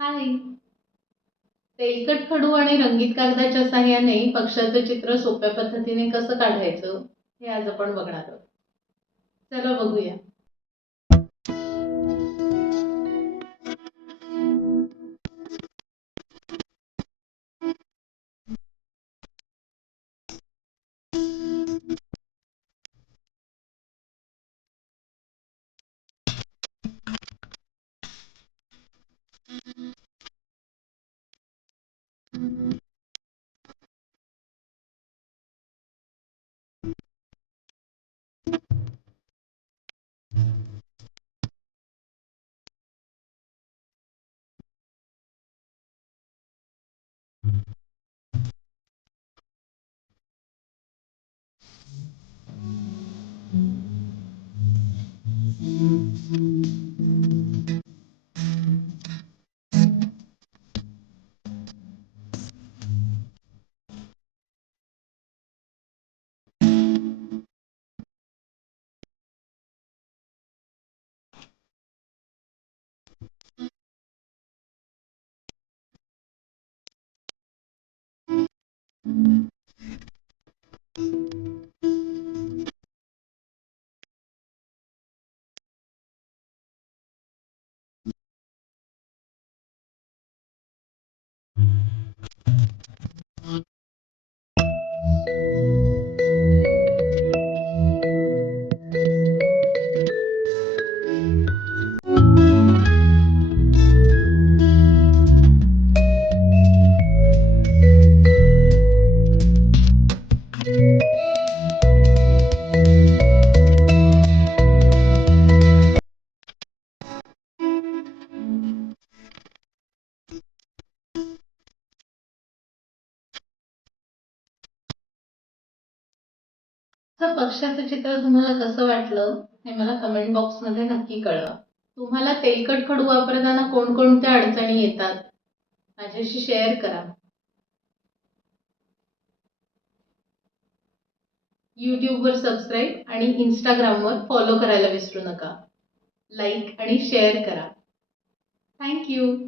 हाय. तेलकट खडू आणि रंगीत कागदाच्या साहाय्याने पक्ष्याचं चित्र सोप्या पद्धतीने कसं काढायचं हे आज आपण बघणार आहोत. चला बघूया. तर पक्ष्याचं चित्र तुम्हाला कसं वाटलं हे मला कमेंट बॉक्समध्ये नक्की कळवा. तुम्हाला तेलकट खडू वापरताना कोणकोणत्या अडचणी येतात माझ्याशी शेअर करा. यूट्यूबवर सबस्क्राईब आणि इंस्टाग्रामवर फॉलो करायला विसरू नका. लाईक आणि शेअर करा. थँक्यू.